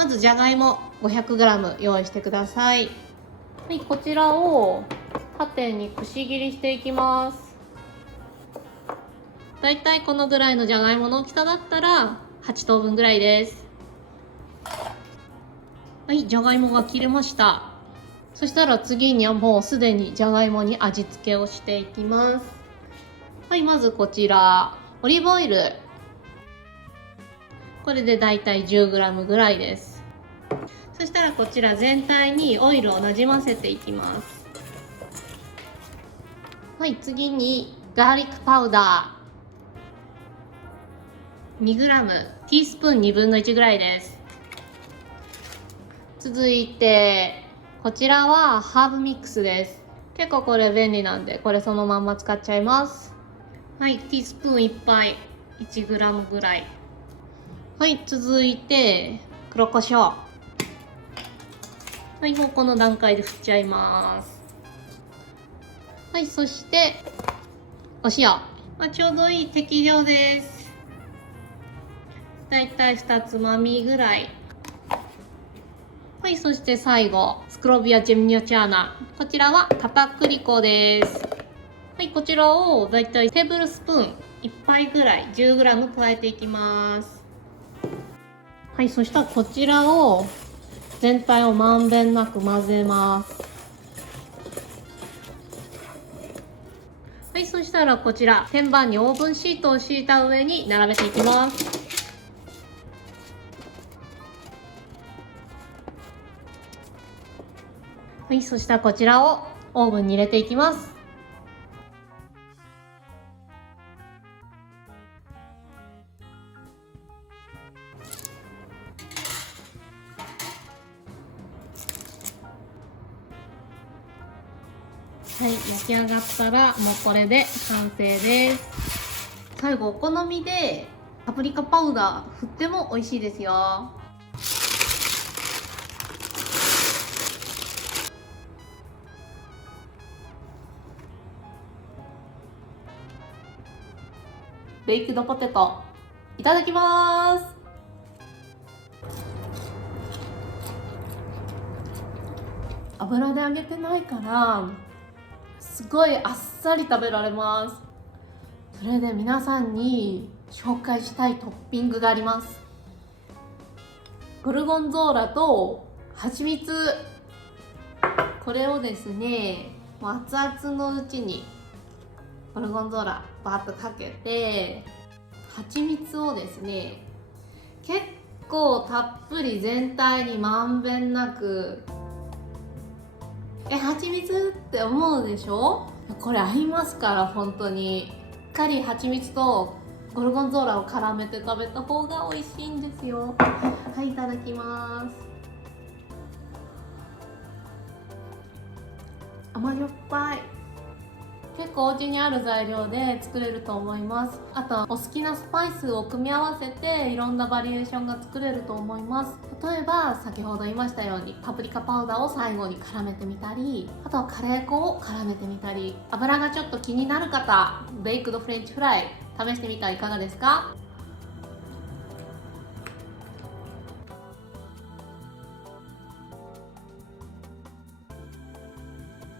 まずじゃがいも 500g 用意してください。はい、こちらを縦にくし切りしていきます。だいたいこのぐらいのじゃがいもの大きさだったら8等分ぐらいです。はい、じゃがいもが切れました。そしたら次にはもうすでにじゃがいもに味付けをしていきます。はい、まずこちらオリーブオイル、これでだいたい 10g ぐらいです。そしたらこちら全体にオイルをなじませていきます。はい、次にガーリックパウダー 2g、 ティースプーン1/2ぐらいです。続いてこちらはハーブミックスです。結構これ便利なんでこれそのまんま使っちゃいます。はい、ティースプーン1杯 1g ぐらい。はい、続いて黒胡椒。はい、もうこの段階で振っちゃいます。はい、そしてお塩、ちょうどいい適量です。だいたい2つまみぐらい。はい、そして最後スクロビアジェムニャチャーナ、こちらは片栗粉です。はい、こちらをだいたいテーブルスプーン1杯ぐらい 10g 加えていきます。はい、そしたらこちらを全体をまんべんなく混ぜます。はい、そしたらこちら天板にオーブンシートを敷いた上に並べていきます。はい、そしたらこちらをオーブンに入れていきます。はい、焼き上がったらもうこれで完成です。最後お好みでパプリカパウダー振っても美味しいですよ。ベイクドポテトいただきます。油で揚げてないからすごいあっさり食べられます。それで皆さんに紹介したいトッピングがあります。ゴルゴンゾーラと蜂蜜、これをですね熱々のうちにゴルゴンゾーラバーッとかけて、蜂蜜をですね結構たっぷり全体にまんべんなく。蜂蜜って思うでしょ。これ合いますから本当に。しっかり蜂蜜とゴルゴンゾーラを絡めて食べた方が美味しいんですよ。はい、いただきます。甘じょっぱい。結構お家にある材料で作れると思います。あとお好きなスパイスを組み合わせていろんなバリエーションが作れると思います。例えば先ほど言いましたようにパプリカパウダーを最後に絡めてみたり、あとはカレー粉を絡めてみたり、油がちょっと気になる方ベイクドフレンチフライ試してみてはいかがですか。